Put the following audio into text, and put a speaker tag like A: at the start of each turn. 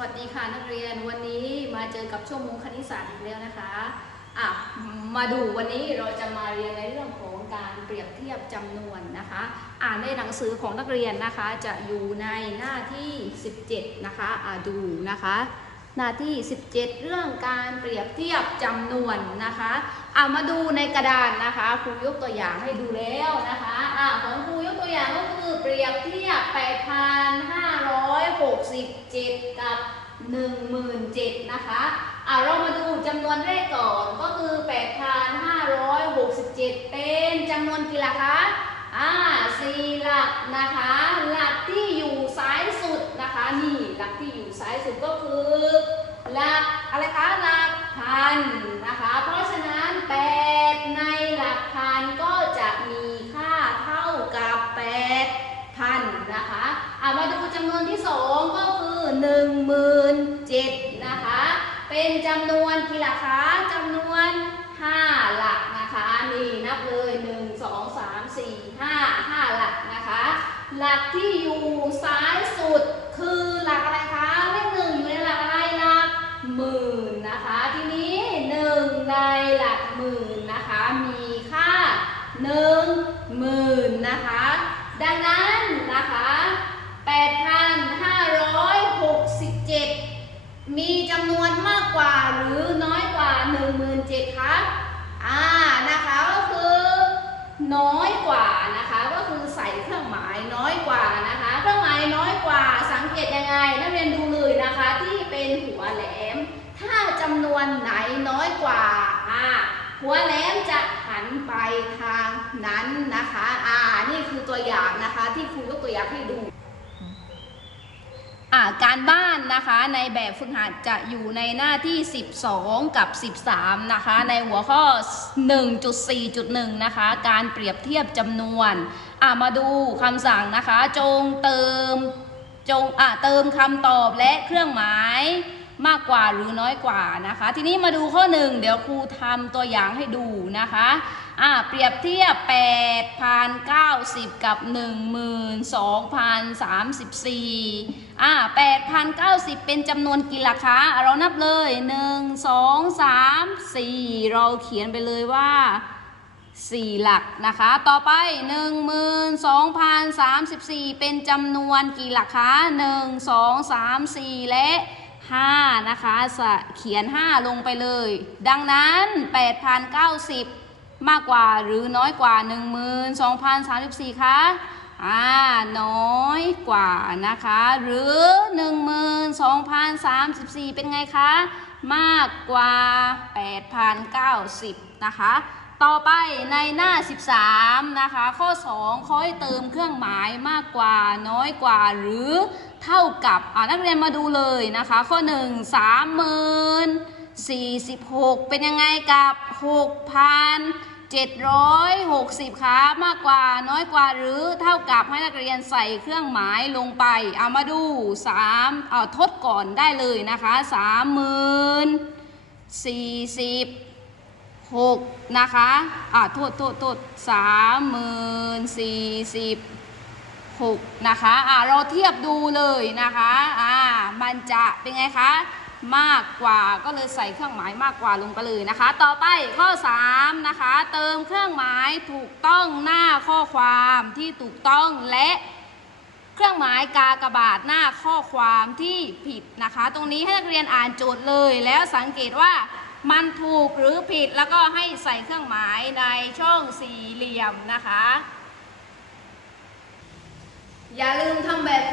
A: วัสดีค่ะนักเรียนวันนี้มาเจอกับชั่วโมงคณิตศาสตร์อีกแล้วนะคะอะมาดูวันนี้เราจะมาเรียนในเรื่องของการเปรียบเทียบจำนวนนะคะ อ่านในหนังสือของนักเรียนนะคะจะอยู่ในหน้าที่ 17 นะคะอ่าดูนะคะ หน้าที่ 17 เรื่องการเปรียบเทียบจำนวนนะคะอ่ามาดูในกระดานนะคะครูยกตัวอย่างให้ดูแล้วนะคะอ่าของครูยกตัวอย่างก็คือเปรียบเทียบ 8,567 กับ 17,000นะคะอ่าเรามาดูจำนวนแรกก่อนก็คือ 8,567 เป็นจำนวนกี่หลักคะอ่าสี่หลักนะคะ หลักที่อยู่ซ้ายสุดนะคะนี่หลักที่อยู่ซ้ายสุดก็คือหลักอะไรคะหลักพันนะคะ เพราะฉะนั้น 8 ในหลักพันก็จะมีค่าเท่ากับ8พันนะคะอะมาดูจำนวนที่ 2 ก็ 17,000นะคะ เป็นจำนวนกี่หลักคะจำนวน 5 หลักนะคะ นี่นับเลย 1 2 3 4 5 5 หลักนะคะ หลักที่อยู่ซ้ายสุดคือหลักอะไรคะ เลขหนึ่งอยู่ในหลักอะไรหลักหมื่นนะคะ ทีนี้หนึ่งในหลักหมื่นนะคะ มีค่าหนึ่งหมื่นนะคะ ดังนั้นนะคะ8,567 มีจำนวนมากกว่าหรือน้อยกว่า 17,000คะอ่านะคะก็คือ น้อยกว่านะคะ ก็คือใส่เครื่องหมายน้อยกว่านะคะ เครื่องหมายน้อยกว่าสังเกตยังไงนักเรียนดูเลยนะคะที่เป็นหัวแหลม ถ้าจำนวนไหนน้อยกว่าอ่าหัวแหลมจะหันไปทางนั้นนะคะอ่านี่คือตัวอย่างนะคะที่ครูยกตัวอย่างให้ดู การบ้านนะคะในแบบฝึกหัดจะอยู่ในหน้าที่ 12 กับ 13 นะคะ ในหัวข้อ 1.4.1 นะคะ การเปรียบเทียบจำนวนมาดูคำสั่งนะคะ จงเติมจงเติมคำตอบและเครื่องหมายมากกว่าหรือน้อยกว่านะคะ ทีนี้มาดูข้อ 1 เดี๋ยวครูทำตัวอย่างให้ดูนะคะ อ่าเปรียบเทียบ 8,090 กับ 12,034อ่า8,090 เป็นจำนวนกี่หลักคะเรานับเลย 1 2 3 4 เราเขียนไปเลยว่า 4 หลักนะคะ ต่อไป 12,034 เป็นจำนวนกี่หลักคะ 1 2 3 4 และ5นะคะะเขียน 5 ลงไปเลย ดังนั้น 8,090 มากกว่าหรือน้อยกว่า 12,034คะอ่าน้อยกว่านะคะ หรือ 12,034 เป็นไงคะ มากกว่า 8,090 นะคะ ต่อไปในหน้า 13 นะคะ ข้อ 2 ค่อยเติมเครื่องหมายมากกว่า น้อยกว่าหรือเท่ากับ อ่านักเรียนมาดูเลยนะคะ ข้อ 1 30,000 46 เป็นยังไงกับ 6,760คะมากกว่าน้อยกว่าหรือเท่ากับให้นักเรียนใส่เครื่องหมายลงไป เอามาดู3เอาทดก่อนได้เลยนะคะ 3 0 0 0 6 นะคะ อ่าโทษโทษโทษ3 0 0 0 46นะคะ อ่าเราเทียบดูเลยนะคะ อ่า มันจะเป็นไงคะ มากกว่าก็เลยใส่เครื่องหมายมากกว่าลงไปเลยนะคะ ต่อไปข้อ 3 นะคะ เติมเครื่องหมายถูกต้องหน้าข้อความที่ถูกต้องและเครื่องหมายกากบาทหน้าข้อความที่ผิดนะคะ ตรงนี้ให้นักเรียนอ่านโจทย์เลยแล้วสังเกตว่ามันถูกหรือผิดแล้วก็ให้ใส่เครื่องหมายในช่องสี่เหลี่ยมนะคะ อย่าลืมทำแบบ